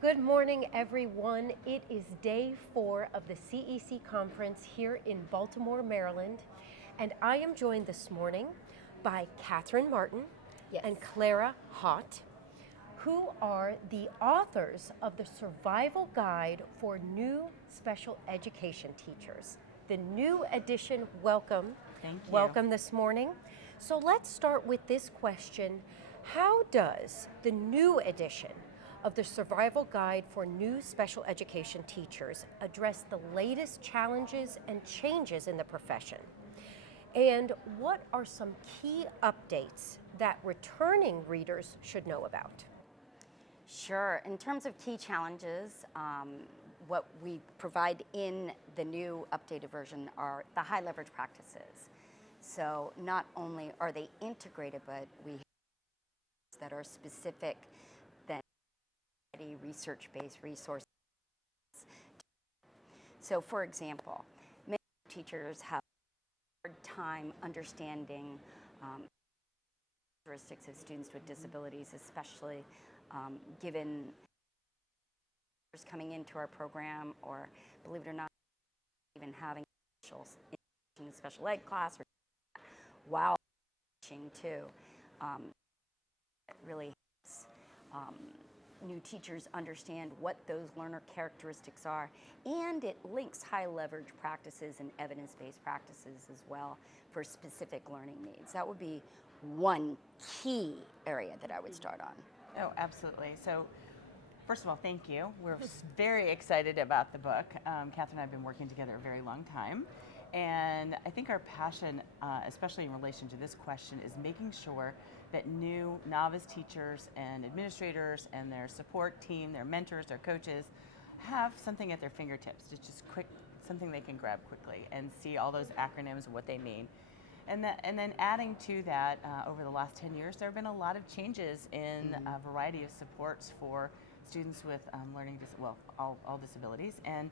Good morning, everyone. It is day 4 of the CEC conference here in Baltimore, Maryland. And I am joined this morning by Catherine Martin and Clara Hott, who are the authors of the Survival Guide for New Special Education Teachers. The new edition, welcome. Thank you. Welcome this morning. So let's start with this question. How does the new edition of the Survival Guide for New Special Education Teachers address the latest challenges and changes in the profession? And what are some key updates that returning readers should know about? Sure. In terms of key challenges, what we provide in the new updated version are the high leverage practices. So not only are they integrated, but we have that are specific than research-based resources. So for example, many teachers have a hard time understanding characteristics of students with disabilities, especially given coming into our program, or believe it or not, even having special ed class or while teaching too. It really helps new teachers understand what those learner characteristics are, and it links high leverage practices and evidence-based practices as well for specific learning needs. That would be one key area that I would start on. Oh, absolutely. So, first of all, thank you. We're very excited about the book. Catherine and I have been working together a very long time. And I think our passion, especially in relation to this question, is making sure that new novice teachers and administrators and their support team, their mentors, their coaches, have something at their fingertips. It's just quick, something they can grab quickly and see all those acronyms and what they mean. And then adding to that, over the last 10 years, there have been a lot of changes in a variety of supports for students with all disabilities. And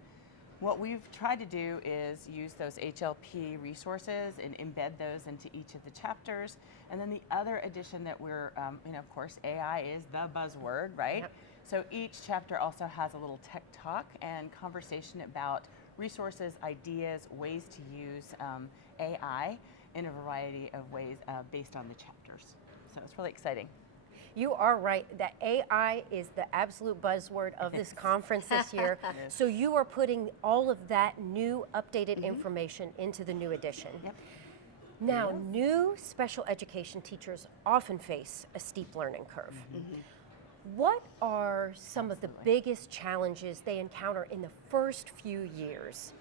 what we've tried to do is use those HLP resources and embed those into each of the chapters. And then the other addition that we're, of course, AI is the buzzword, right? Yep. So each chapter also has a little tech talk and conversation about resources, ideas, ways to use AI in a variety of ways based on the chapters. So it's really exciting. You are right that AI is the absolute buzzword of this conference this year. Yes. So you are putting all of that new updated information into the new edition. Yep. Now, new special education teachers often face a steep learning curve. What are some of the biggest challenges they encounter in the first few years?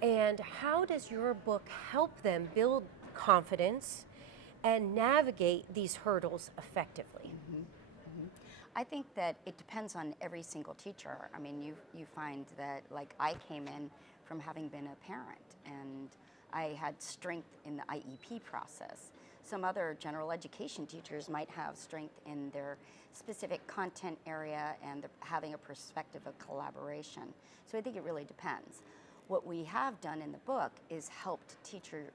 And how does your book help them build confidence and navigate these hurdles effectively? I think that it depends on every single teacher. I mean, you find that, like, I came in from having been a parent, and I had strength in the IEP process. Some other general education teachers might have strength in their specific content area and having a perspective of collaboration. So I think it really depends. What we have done in the book is helped teachers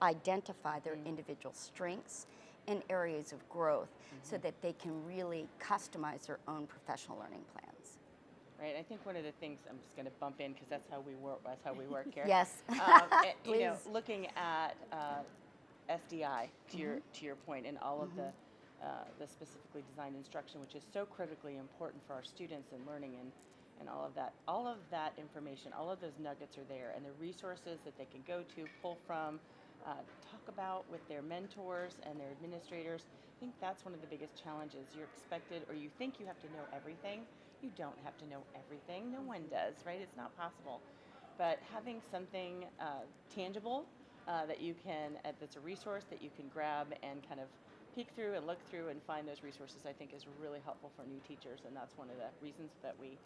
identify their individual strengths and areas of growth so that they can really customize their own professional learning plans. Right. I think one of the things, I'm just going to bump in because that's how we work here. Yes. Please. Looking at SDI to your point, and all of the specifically designed instruction, which is so critically important for our students and learning and all of that. All of that information, all of those nuggets are there, and the resources that they can go to, pull from, talk about with their mentors and their administrators. I think that's one of the biggest challenges. You're expected, or you think you have to know everything. You don't have to know everything. No one does, right? It's not possible. But having something tangible that you can, that's a resource that you can grab and kind of peek through and look through and find those resources, I think is really helpful for new teachers, and that's one of the reasons that we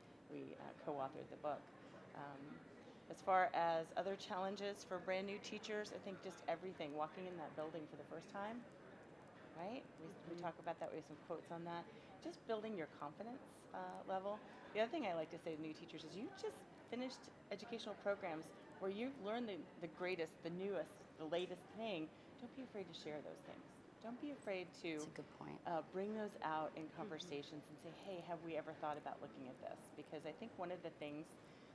co-authored the book. As far as other challenges for brand new teachers, I think just everything, walking in that building for the first time, right? We talk about that, we have some quotes on that. Just building your confidence level. The other thing I like to say to new teachers is you just finished educational programs where you've learned the greatest, the newest, the latest thing. Don't be afraid to share those things. Don't be afraid to That's a good point. bring those out in conversations and say, hey, have we ever thought about looking at this? Because I think one of the things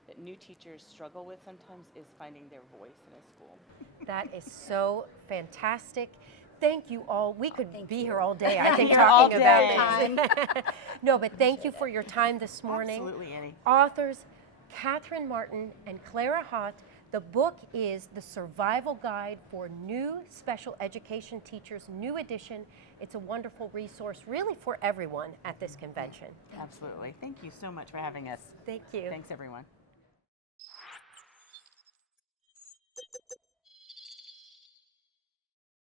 that new teachers struggle with sometimes is finding their voice in a school. That is so fantastic. Thank you all. We could be here all day, I think, Here all talking day. about this. No, but thank you for your time this morning. Absolutely, Annie. Authors Catherine Martin and Clara Hott. The book is The Survival Guide for New Special Education Teachers, new edition. It's a wonderful resource, really, for everyone at this convention. Absolutely. Thank you so much for having us. Thank you. Thanks, everyone.